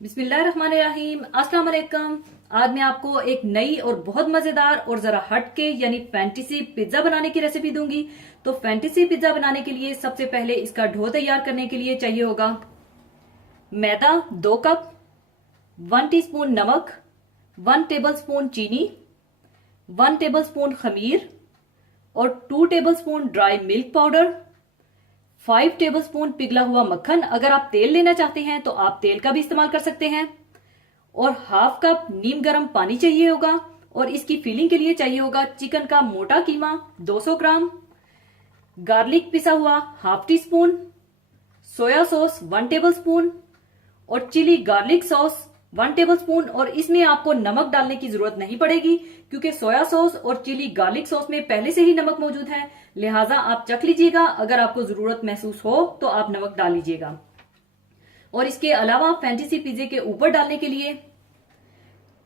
बिस्मिल्लाहिर्रहमानिर्रहीम, अस्सलाम वालेकुम। आज मैं आपको एक नई और बहुत मजेदार और जरा हटके यानी फैंटेसी पिज्जा बनाने की रेसिपी दूंगी। तो फैंटेसी पिज्जा बनाने के लिए सबसे पहले इसका डो तैयार करने के लिए चाहिए होगा मैदा 2 कप, 1 टीस्पून नमक, 1 टेबलस्पून चीनी, 1 टेबलस्पून खमीर और 2 tablespoon dry milk powder, 5 tablespoon पिघला हुआ मक्खन। अगर आप तेल लेना चाहते हैं तो आप तेल का भी इस्तेमाल कर सकते हैं। और हाफ कप नीम गर्म पानी चाहिए होगा। और इसकी फिलिंग के लिए चाहिए होगा चिकन का मोटा कीमा 200 ग्राम, गार्लिक पिसा हुआ half tea spoon, soya sauce 1 tablespoon और चिली गार्लिक सॉस 1 टेबलस्पून। और इसमें आपको नमक डालने की जरूरत नहीं पड़ेगी क्योंकि सोया सॉस और चिली गार्लिक सॉस में पहले से ही नमक मौजूद है, लिहाजा आप चख लीजिएगा। अगर आपको जरूरत महसूस हो तो आप नमक डाल लीजिएगा। और इसके अलावा फैंटेसी पिज्जे के ऊपर डालने के लिए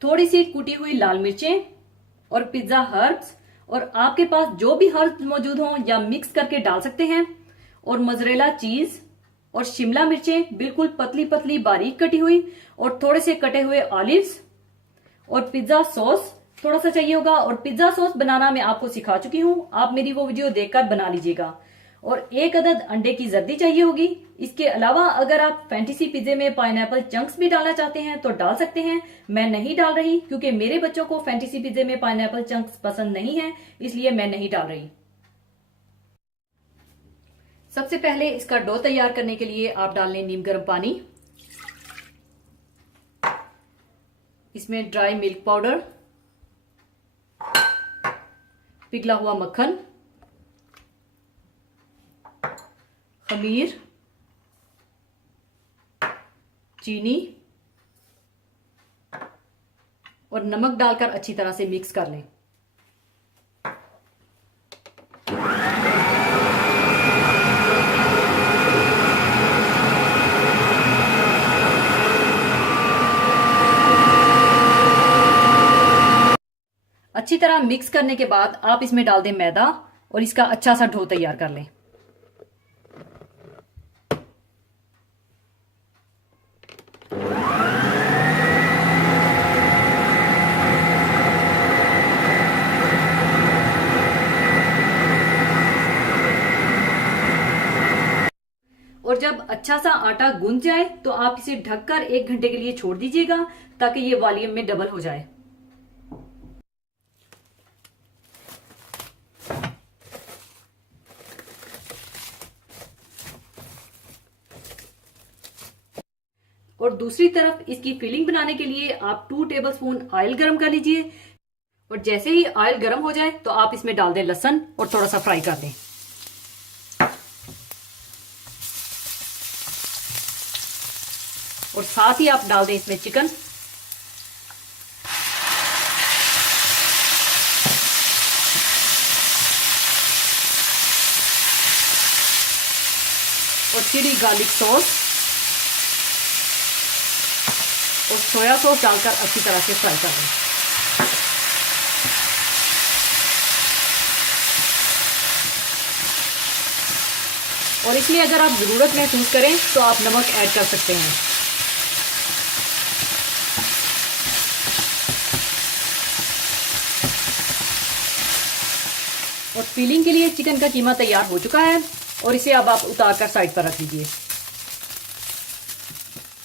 थोड़ी सी कुटी हुई लाल मिर्चें और पिज्जा हर्ब्स, और आपके पास जो भी हर्ब्स मौजूद हों या मिक्स करके डाल सकते हैं। और मोज़रेला चीज और शिमला मिर्चें बिल्कुल पतली पतली बारीक कटी हुई, और थोड़े से कटे हुए ऑलिव्स और पिज्जा सॉस थोड़ा सा चाहिए होगा। और पिज्जा सॉस बनाना मैं आपको सिखा चुकी हूं, आप मेरी वो वीडियो देखकर बना लीजिएगा। और 1 अदद अंडे की जर्दी चाहिए होगी। इसके अलावा अगर आप फैंटेसी पिज्जे में पाइनएप्पल चंक्स भी डालना चाहते हैं तो डाल सकते हैं। मैं नहीं डाल रही क्योंकि मेरे बच्चों को फैंटेसी पिज्जे में पाइनएप्पल चंक्स पसंद नहीं है, इसलिए मैं नहीं डाल रही। सबसे पहले इसका डो तैयार करने के लिए आप डाल लें नीम गर्म पानी, इसमें ड्राई मिल्क पाउडर, पिघला हुआ मक्खन, खमीर, चीनी और नमक डालकर अच्छी तरह से मिक्स कर लें। अच्छी तरह मिक्स करने के बाद आप इसमें डाल दें मैदा और इसका अच्छा सा डो तैयार कर लें। और जब अच्छा सा आटा गूंथ जाए तो आप इसे ढककर 1 घंटे के लिए छोड़ दीजिएगा ताकि ये वॉल्यूम में डबल हो जाए। और दूसरी तरफ इसकी फिलिंग बनाने के लिए आप 2 टेबलस्पून ऑयल गर्म कर लीजिए। और जैसे ही ऑयल गर्म हो जाए तो आप इसमें डाल दें लहसुन और थोड़ा सा फ्राई कर दें। और साथ ही आप डाल दें इसमें चिकन। और चिली गार्लिक सॉस और सोया सॉस डालकर अच्छी तरह से फ्राई कर दें। और इसमें अगर आप जरूरत महसूस करें तो आप नमक ऐड कर सकते हैं। और फिलिंग के लिए चिकन का कीमा तैयार हो चुका है और इसे अब आप उतार कर साइड पर रख लीजिए।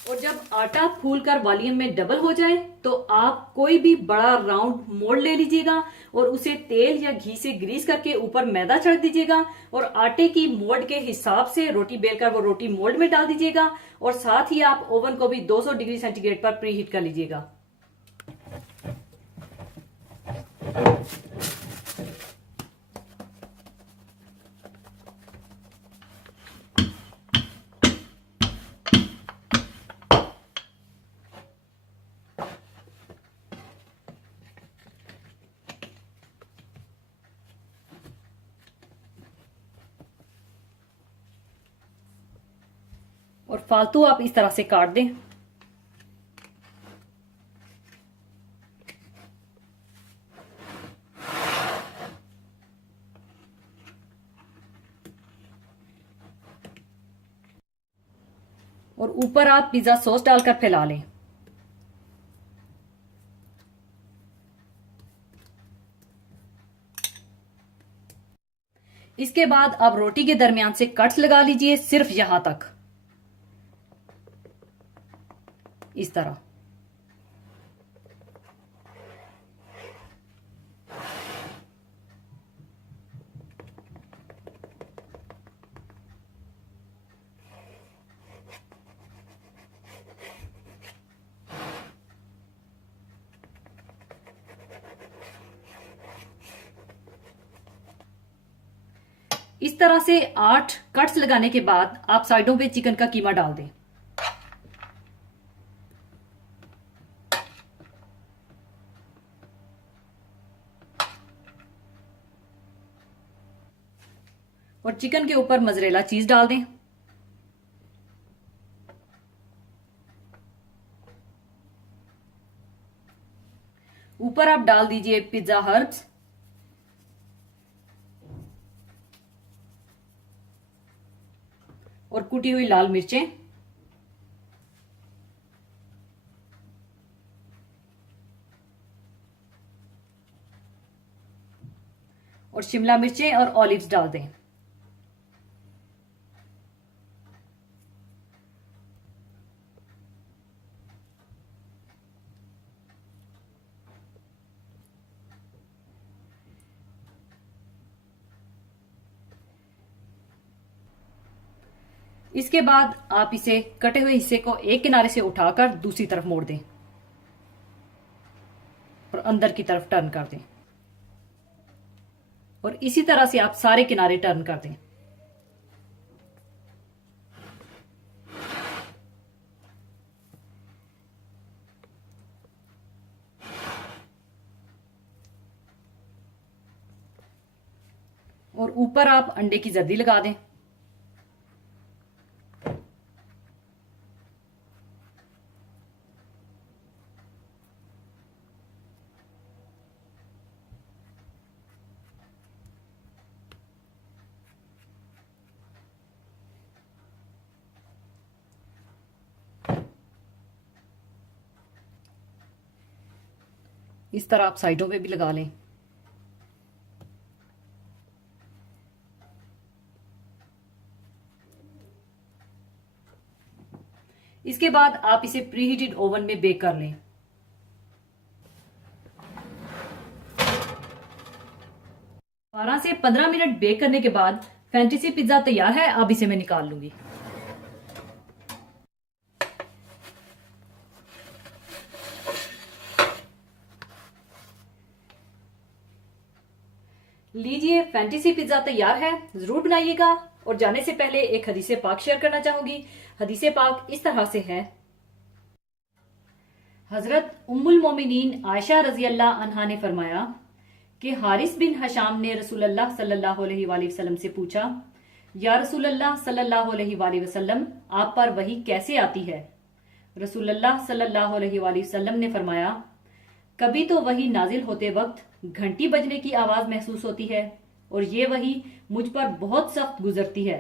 और जब आटा फूलकर वॉल्यूम में डबल हो जाए तो आप कोई भी बड़ा राउंड मोल्ड ले लीजिएगा और उसे तेल या घी से ग्रीस करके ऊपर मैदा छिड़क दीजिएगा। और आटे की मोल्ड के हिसाब से रोटी बेलकर वो रोटी मोल्ड में डाल दीजिएगा। और साथ ही आप ओवन को भी 200 डिग्री सेंटीग्रेड पर प्री हीट कर लीजिएगा। और फालतू आप इस तरह से काट दें। और ऊपर आप पिज्जा सॉस डालकर फैला लें। इसके बाद आप रोटी के दरमियान से कट्स लगा लीजिए, सिर्फ यहां तक, इस तरह। इस तरह से 8 कट्स लगाने के बाद आप साइडों पे चिकन का कीमा डाल दें। और चिकन के ऊपर मोज़रेला चीज डाल दें। ऊपर आप डाल दीजिए पिज्जा हर्ब्स और कुटी हुई लाल मिर्चें, और शिमला मिर्चें और ऑलिव्स डाल दें। इसके बाद आप इसे कटे हुए हिस्से को एक किनारे से उठाकर दूसरी तरफ मोड़ दें और अंदर की तरफ टर्न कर दें, और इसी तरह से आप सारे किनारे टर्न कर दें। और ऊपर आप अंडे की जर्दी लगा दें। इस तरह आप साइडों पे भी लगा लें। इसके बाद आप इसे प्रीहीटेड ओवन में बेक कर लें। 12 से 15 मिनट बेक करने के बाद फैंटेसी पिज्जा तैयार है। अब इसे मैं निकाल लूंगी। लीजिए, फैंटेसी पिज्जा तैयार है। जरूर बनाइएगा। और जाने से पहले एक हदीसे पाक शेयर करना चाहूंगी। हदीसे पाक इस तरह से है। हजरत उम्मुल मोमिनीन आयशा रजी अल्लाह अन्हा ने फरमाया कि हारिस बिन हशाम ने रसूलुल्लाह सल्लल्लाहु अलैहि वसल्लम से पूछा, या रसूलुल्लाह सल्लल्लाहु अलैहि वसल्लम, आप पर वही कैसे आती है? रसूलुल्लाह सल्लल्लाहु अलैहि वसल्लम ने फरमाया, कभी तो वही नाजिल होते वक्त घंटी बजने की आवाज महसूस होती है और ये वही मुझ पर बहुत सख्त गुजरती है।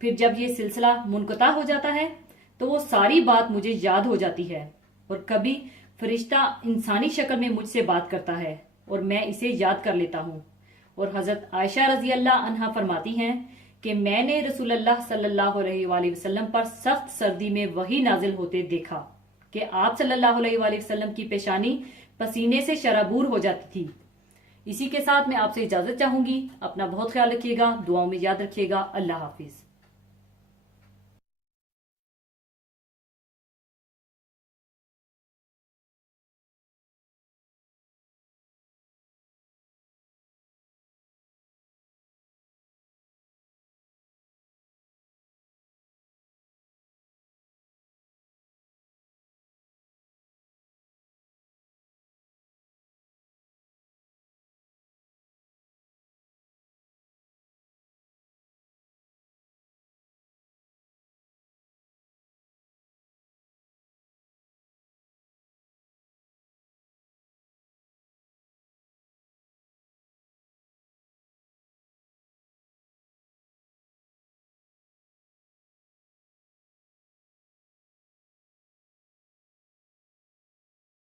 फिर जब ये सिलसिला मुनक़ता हो जाता है तो वो सारी बात मुझे याद हो जाती है और कभी फरिश्ता इंसानी शक्ल में मुझसे बात करता है और मैं इसे याद कर लेता हूँ। और हजरत आयशा रजी अल्लाह अन्हा फरमाती हैं कि मैंने रसूलुल्लाह सल्लल्लाहु अलैहि वसल्लम पर सख्त सर्दी में वही नाजिल होते देखा कि आप सल्लल्लाहु अलैहि वसल्लम की पेशानी पसीने से शराबूर हो जाती थी। इसी के साथ मैं आपसे इजाजत चाहूंगी। अपना बहुत ख्याल रखिएगा, दुआओं में याद रखिएगा। अल्लाह हाफिज।